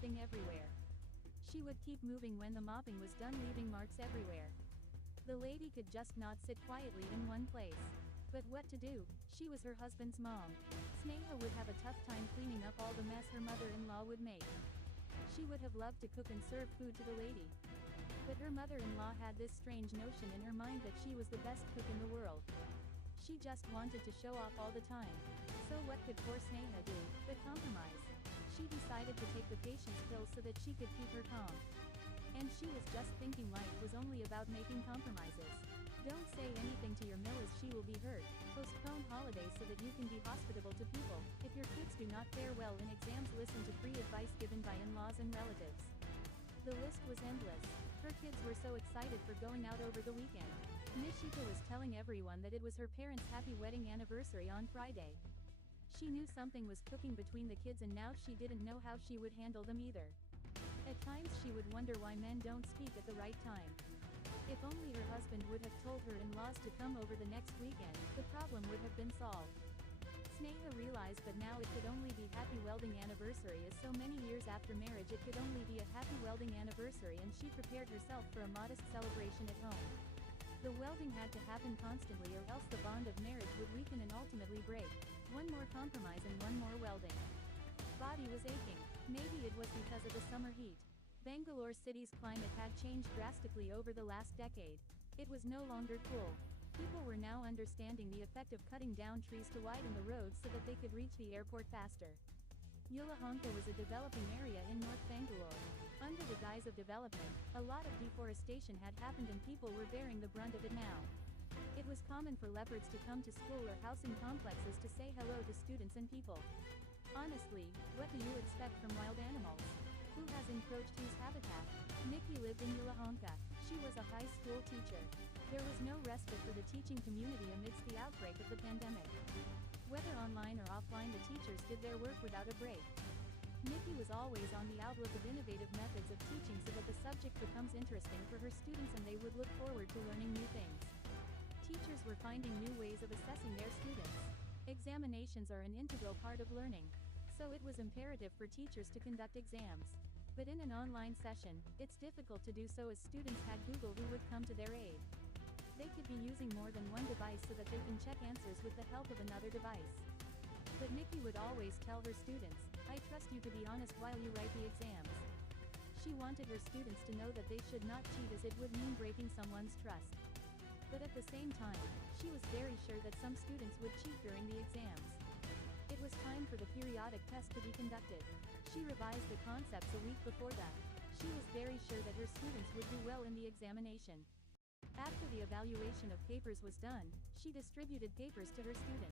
everything everywhere. She would keep moving when the mopping was done, leaving marks everywhere. The lady could just not sit quietly in one place. But what to do? She was her husband's mom. Sneha would have a tough time cleaning up all the mess her mother-in-law would make. She would have loved to cook and serve food to the lady. But her mother-in-law had this strange notion in her mind that she was the best cook in the world. She just wanted to show off all the time. So what could poor Sneha do but compromise? She decided to take the patience pill so that she could keep her calm. And she was just thinking life was only about making compromises. Don't say anything to your mill as she will be hurt. Postpone holidays so that you can be hospitable to people. If your kids do not fare well in exams, listen to free advice given by in-laws and relatives. The list was endless. Her kids were so excited for going out over the weekend. Nishika was telling everyone that it was her parents' happy wedding anniversary on Friday. She knew something was cooking between the kids and now she didn't know how she would handle them either. At times she would wonder why men don't speak at the right time. If only her husband would have told her in-laws to come over the next weekend, the problem would have been solved. Sneha realized that now it could only be happy wedding anniversary, as so many years after marriage it could only be a happy wedding anniversary, and she prepared herself for a modest celebration at home. The wedding had to happen constantly or else the bond of marriage would weaken and ultimately break. One more compromise and one more wedding. Body was aching. Maybe it was because of the summer heat. Bangalore city's climate had changed drastically over the last decade. It was no longer cool. People were now understanding the effect of cutting down trees to widen the roads so that they could reach the airport faster. ᴅᴏᴏᴛᴏ was a developing area in North Bangalore. Under the guise of development, a lot of deforestation had happened and people were bearing the brunt of it now. It was common for leopards to come to school or housing complexes to say hello to students and people. Honestly, what do you expect from wild animals? Who has encroached whose habitat? Nikki lived in ᴅᴏᴏᴛᴏ. She was a high school teacher. There was no respite for the teaching community amidst the outbreak of the pandemic. Whether online or offline, the teachers did their work without a break. Nikki was always on the outlook of innovative methods of teaching so that the subject becomes interesting for her students and they would look forward to learning new things. Teachers were finding new ways of assessing their students. Examinations are an integral part of learning. So it was imperative for teachers to conduct exams. But in an online session, it's difficult to do so as students had Google who would come to their aid. They could be using more than one device so that they can check answers with the help of another device. But Nikki would always tell her students, "I trust you to be honest while you write the exams." She wanted her students to know that they should not cheat as it would mean breaking someone's trust. But at the same time, she was very sure that some students would cheat during the exams. It was time for the periodic test to be conducted. She revised the concepts a week before that. She was very sure that her students would do well in the examination. After the evaluation of papers was done, she distributed papers to her students.